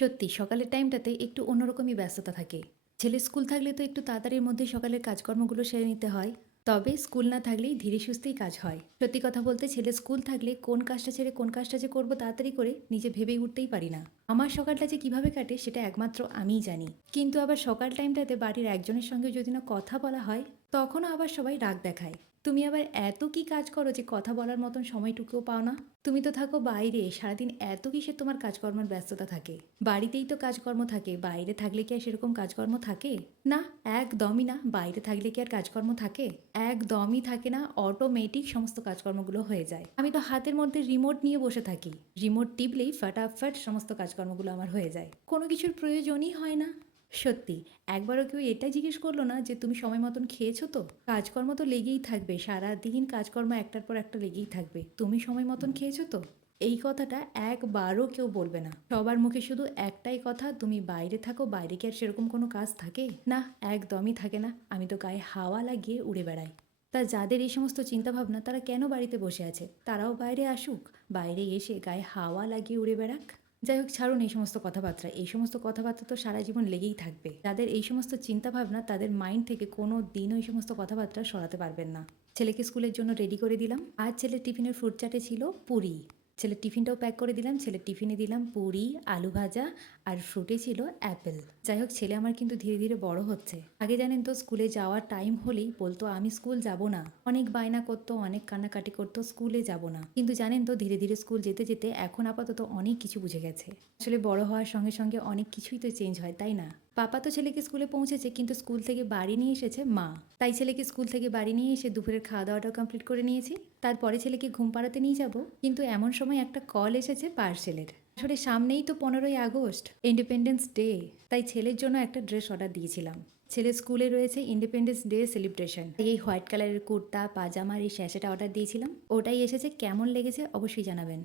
সত্যি সকালের টাইমটাতে একটু অন্যরকমই ব্যস্ততা থাকে। ছেলের স্কুল থাকলে তো একটু তাড়াতাড়ির মধ্যেই সকালের কাজকর্মগুলো সেরে নিতে হয়। তবে স্কুল না থাকলেই ধীরে সুস্থেই কাজ হয়। সত্যি কথা বলতে ছেলের স্কুল থাকলে কোন কাজটা ছেড়ে কোন কাজটা যে করব তাড়াতাড়ি করে নিজে ভেবেই উঠতেই পারি না। আমার সকালটা যে কিভাবে কাটে সেটা একমাত্র আমিই জানি। কিন্তু আবার সকাল টাইমটাতে বাড়ির একজনের সঙ্গে যদি না কথা বলা হয়, তখনও আবার সবাই রাগ দেখায়। তুমি আবার এত কি কাজ করো যে কথা বলার মতন সময়টুকুও পাও না? তুমি তো থাকো বাইরে, সারাদিন এত কিসের তোমার কাজকর্মের ব্যস্ততা থাকে? বাড়িতেই তো কাজকর্ম থাকে, বাইরে থাকলে কি আর সেরকম কাজকর্ম থাকে? না, একদমই না। বাইরে থাকলে কি আর কাজকর্ম থাকে? একদমই থাকে না। অটোমেটিক সমস্ত কাজকর্মগুলো হয়ে যায়। আমি তো হাতের মধ্যে রিমোট নিয়ে বসে থাকি। রিমোট টিপলেই ফাটাফাট সমস্ত কাজকর্মগুলো আমার হয়ে যায়। কোনো কিছুর প্রয়োজনই হয় না। সত্যি, একবারও কেউ এটা জিজ্ঞেস করলো না যে তুমি সময় মতন খেয়েছো তো? কাজকর্ম তো লেগেই থাকবে, সারাদিন কাজকর্ম একটার পর একটা লেগেই থাকবে। তুমি সময় মতন খেয়েছো তো? এই কথাটা একবারও কেউ বলবে না। সবার মুখে শুধু একটাই কথা, তুমি বাইরে থাকো, বাইরে কি আর সেরকম কোনো কাজ থাকে? না, একদমই থাকে না। আমি তো গায়ে হাওয়া লাগিয়ে উড়ে বেড়াই। তা যাদের এই সমস্ত চিন্তাভাবনা তারা কেন বাড়িতে বসে আছে? তারাও বাইরে আসুক, বাইরে এসে গায়ে হাওয়া লাগিয়ে উড়ে বেড়াক। যাই হোক, ছাড়ুন এই সমস্ত কথাবার্তা। এই সমস্ত কথাবার্তা তো সারা জীবন লেগেই থাকবে। যাদের এই সমস্ত চিন্তাভাবনা তাদের মাইন্ড থেকে কোনো দিনও এই সমস্ত কথাবার্তা সরাতে পারবেন না। ছেলেকে স্কুলের জন্য রেডি করে দিলাম। আজ ছেলের টিফিনের ফ্রুট চাটে ছিল পুরি। ছেলের টিফিনটাও প্যাক করে দিলাম। ছেলের টিফিনে দিলাম পুরি, আলু ভাজা আর ফ্রুটে ছিল অ্যাপেল। যাই হোক, ছেলে আমার কিন্তু ধীরে ধীরে বড় হচ্ছে। আগে জানেন তো, স্কুলে যাওয়ার টাইম হলেই বলতো আমি স্কুল যাব না। অনেক বায়না করতো, অনেক কান্নাকাটি করতো, স্কুলে যাব না। কিন্তু জানেন তো, ধীরে ধীরে স্কুল যেতে যেতে এখন আপাতত অনেক কিছু বুঝে গেছে। আসলে বড় হওয়ার সঙ্গে সঙ্গে অনেক কিছুই তো চেঞ্জ হয়, তাই না? পাপা তো ছেলেকে স্কুলে পৌঁছেছে, কিন্তু স্কুল থেকে বাড়ি নিয়ে এসেছে মা। তাই ছেলেকে স্কুল থেকে বাড়ি নিয়ে এসে দুপুরের খাওয়া দাওয়াটাও কমপ্লিট করে নিয়েছি। তারপরে ছেলেকে ঘুম পাড়াতে নিয়ে যাব, কিন্তু এমন সময় একটা কল এসেছে পার্সেলের। আসলে সামনেই তো 15ই আগস্ট, ইন্ডিপেন্ডেন্স ডে। তাই ছেলের জন্য একটা ড্রেস অর্ডার দিয়েছিলাম। ছেলের স্কুলে রয়েছে ইন্ডিপেন্ডেন্স ডে সেলিব্রেশন। এই হোয়াইট কালারের কুর্তা পাজামার এই স্যাশেটা অর্ডার দিয়েছিলাম, ওটাই এসেছে। কেমন লেগেছে অবশ্যই জানাবেন।